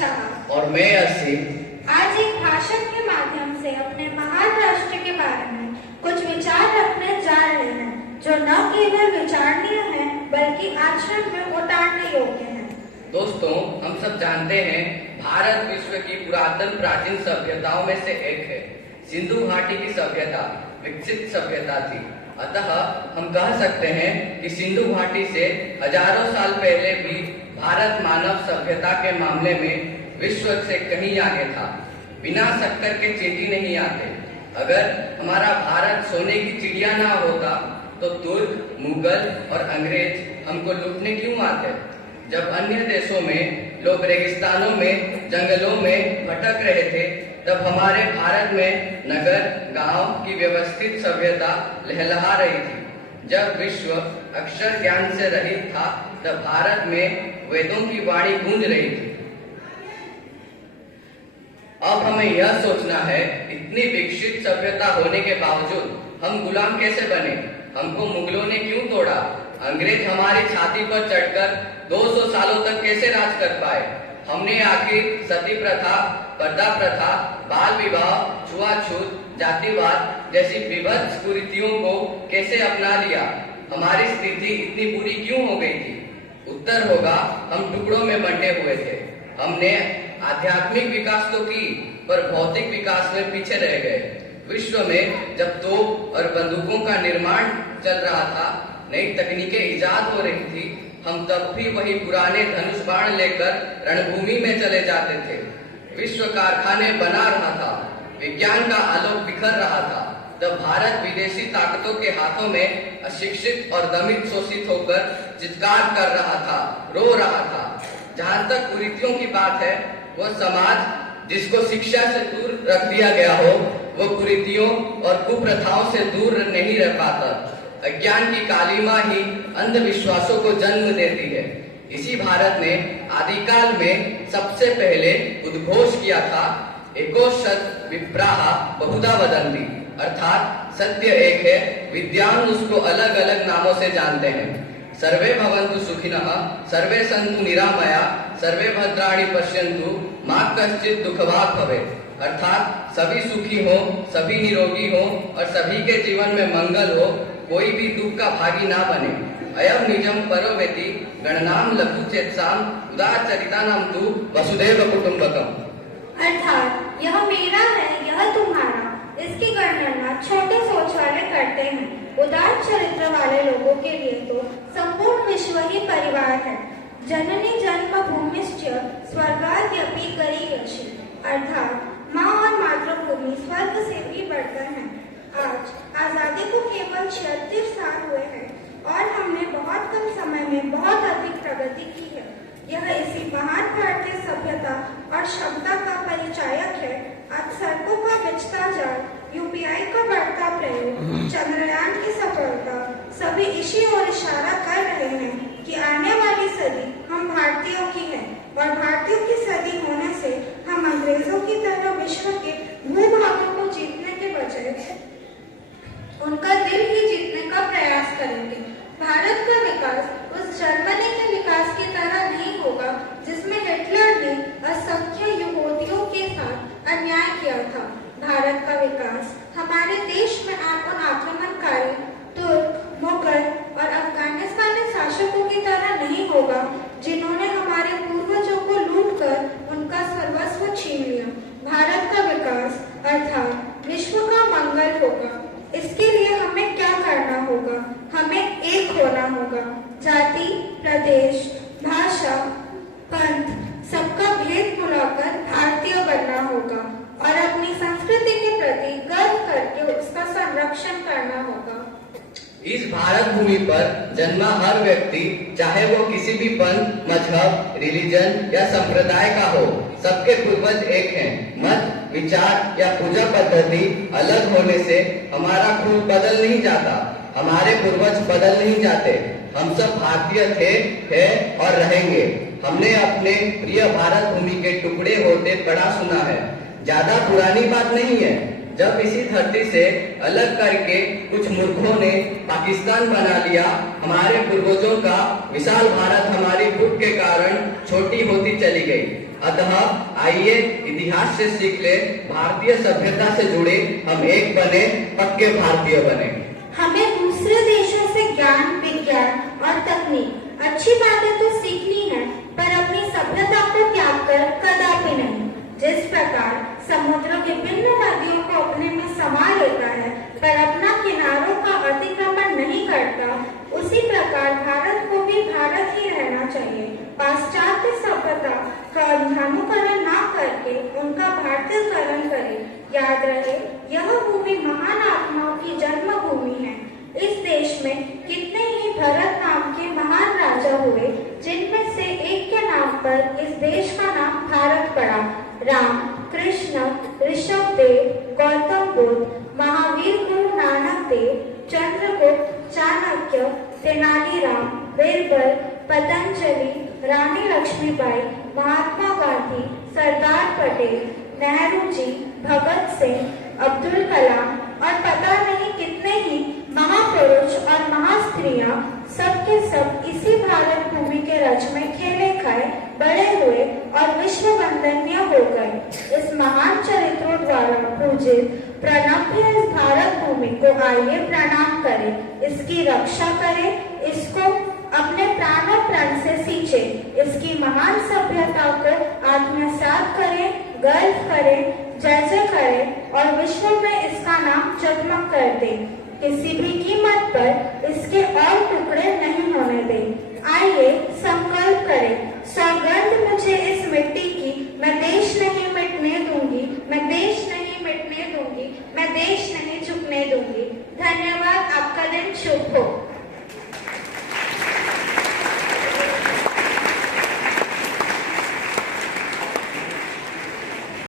शाह और मैं असीम आज एक भाषण के माध्यम से अपने महान राष्ट्र के बारे में कुछ विचार रखने जा रहे हैं जो न केवल विचारणीय हैं बल्कि आचरण में उतारने योग्य हैं। दोस्तों, हम सब जानते हैं भारत विश्व की पुरातन प्राचीन सभ्यताओं में से एक है। सिंधु घाटी की सभ्यता विकसित सभ्यता थी। अतः हम कह सकते हैं कि सिंधु घाटी से हजारों साल पहले भी भारत मानव सभ्यता के मामले में विश्व से कहीं आगे था। बिना शक्कर के चींटी नहीं आते। अगर हमारा भारत सोने की चिड़िया ना होता तो तुर्क, मुगल और अंग्रेज हमको लूटने क्यों आते? जब अन्य देशों में लोग रेगिस्तानों में, जंगलों में भटक रहे थे, तब हमारे भारत में नगर गांव की व्यवस्थित सभ्यता लहलहा रही थी। जब विश्व अक्षर ज्ञान से रहित था, तब भारत में वेदों की वाणी गूंज रही थी। अब हमें यह सोचना है, इतनी विकसित सभ्यता होने के बावजूद हम गुलाम कैसे बने? हमको मुगलों ने क्यों तोड़ा? अंग्रेज हमारी छाती पर चढ़कर 200 सालों तक कैसे राज कर पाए? हमने आखिर सती प्रथा, पर्दा प्रथा, बाल विवाह, छुआछूत, जातिवाद जैसी विभत्स कुरीतियों को कैसे अपना लिया? हमारी स्थिति इतनी बुरी क्यों हो गई थी? उत्तर होगा, हम टुकड़ों में बंटे हुए थे। हमने आध्यात्मिक विकास तो की, पर भौतिक विकास में पीछे रह गए। विश्व में जब तोप और बंदूकों का निर्माण चल रहा था, नई तकनीकें इजाद हो रही थी, हम तब भी वही पुराने धनुष बाण लेकर रणभूमि में चले जाते थे। विश्व कारखाने बना रहा था, विज्ञान का आलोक बिखर रहा था। तब भारत विदेशी ताकतों के हाथों में अशिक्षित और दमित शोषित होकर चित्कार कर रहा था, रो रहा था। जहाँ तक कुरीतियों की बात है, वह समाज जिसको शिक्षा से दूर रख दिया गया हो, वो कुरीतियों और कुप्रथाओं से दूर नहीं रह पाता। अज्ञान की कालिमा ही अंधविश्वासों को जन्म देती है। इसी भारत ने आदिकाल में सबसे पहले उद्घोष किया था, एको सत विप्राह बहुधा वदन्ति, अर्थात सत्य एक है, विद्वान उसको अलग अलग नामों से जानते हैं। सर्वे भवन्तु सुखिनः, सर्वे सन्तु निरामया, सर्वे भद्राणि पश्यन्तु, मा कश्चित् दुःखभाग् भवेत्। अर्थात सभी सुखी हो, सभी निरोगी हो और सभी के जीवन में मंगल हो, कोई भी दुख का भागी ना बने। अयम निजम परो वेति गणनाम लघु चेतसाम उदार चरितानाम तु वसुधैव कुटुम्बकम्। अर्थात यह मेरा है, यह तुम्हारा। इसकी गणना छोटे सोच वाले करते हैं। उदार चरित्र वाले लोगों के लिए तो संपूर्ण विश्व ही परिवार है। जननी जन्मभूमिश्च स्वर्गाद्यपि गरीयसी, अर्थात माँ और मातृभूमि स्वर्ग से भी बढ़कर है। आज आजादी को केवल 36 साल हुए हैं और हमने बहुत कम समय में बहुत अधिक प्रगति की है। यह इसी महान भारतीय सभ्यता और क्षमता का परिचायक है। आज सड़कों का बिछता जाल, यूपीआई का बढ़ता प्रयोग, चंद्रयान की सफलता, सभी इसी ओर इशारा कर रहे हैं कि आने वाली सदी हम भारतीयों की है और भारतीयों की सदी होने से हम अंग्रेजों की तरह विश्व के भूभागों को जीतने के बजाय उनका दिल ही जीतने का प्रयास करेंगे। भारत का विकास उस जर्मनी के विकास की तरह नहीं होगा जिसमें हिटलर ने असंख्य यहूदियों के साथ अन्याय किया था। भारत का विकास हमारे देश में उन आक्रमणकारी तुर्क, मुगल और अफगानिस्तानी शासकों की तरह नहीं होगा जिन्होंने हमारे पूर्वजों को लूटकर उनका सर्वस्व छीन लिया। भारत का विकास अर्थात विश्व का मंगल होगा। इसके लिए हमें क्या करना होगा? हमें एक होना होगा। जाति, प्रदेश, भाषा, पंथ सबका भेद भुलाकर भारतीय बनना होगा और अपनी संस्कृति के प्रति गर्व करके उसका संरक्षण करना होगा। इस भारत भूमि पर जन्मा हर व्यक्ति, चाहे वो किसी भी पंथ, मजहब, रिलीजन या संप्रदाय का हो, सबके पूर्वज एक हैं। मत, विचार या पूजा पद्धति अलग होने से हमारा खून बदल नहीं जाता, हमारे पूर्वज बदल नहीं जाते। हम सब भारतीय थे, हैं और रहेंगे। हमने अपने प्रिय भारत भूमि के टुकड़े होते बड़ा सुना है। ज्यादा पुरानी बात नहीं है। जब इसी धरती से अलग करके कुछ मूर्खों ने पाकिस्तान बना लिया, हमारे पूर्वजों का विशाल भारत हमारी फुट के कारण छोटी होती चली गई। अतः आइए इतिहास से सीख ले, भारतीय सभ्यता से जुड़े हम एक बने, पक्के भारतीय बने। हमें दूसरे देशों से ज्ञान, विज्ञान और तकनीक अच्छी बातें तो सीखनी है, पर अपनी सभ्यता को त्याग कर कदापि नहीं। जिस प्रकार समुद्र विभिन्न नदियों को अपने में समा लेता है पर अपना किनारों का अतिक्रमण नहीं करता, उसी प्रकार भारत को भी भारत ही रहना चाहिए। पाश्चात्य सभ्यता का अनुकरण न करके उनका भारतीयकरण करे। याद रहे, यह भूमि महान आत्माओं की जन्मभूमि है। इस देश में कितने ही भरत नाम के महान राजा हुए, जिनमें से एक के नाम पर इस देश का नाम भारत पड़ा। राम, कृष्ण, ऋषभदेव, गौतम बुद्ध, महावीर गुरु नानक देव, चंद्रगुप्त, चाणक्य, तेनालीराम, बीरबल, पतंजलि, रानी लक्ष्मीबाई, महात्मा गांधी, सरदार पटेल, नेहरू जी, भगत सिंह, अब्दुल कलाम और पता नहीं कितने ही महापुरुष और महास्त्रियां सब के सब इसी भारत भूमि के रज में खेले खाए बड़े हुए और विश्व वंदनीय हो गए। इस महान चरित्रों द्वारा पूजित प्रणम्य इस भारत भूमि को आइए प्रणाम करें, इसकी रक्षा करें, इसको अपने प्राणों प्राण से सींचे, इसकी महान सभ्यता को आत्मसात करें, गर्व करें, जय जय करें और विश्व में इसका नाम जगमग कर दें। किसी भी कीमत पर इसके और टुकड़े नहीं होने दें। आइए संकल्प करें, सौगंध मुझे इस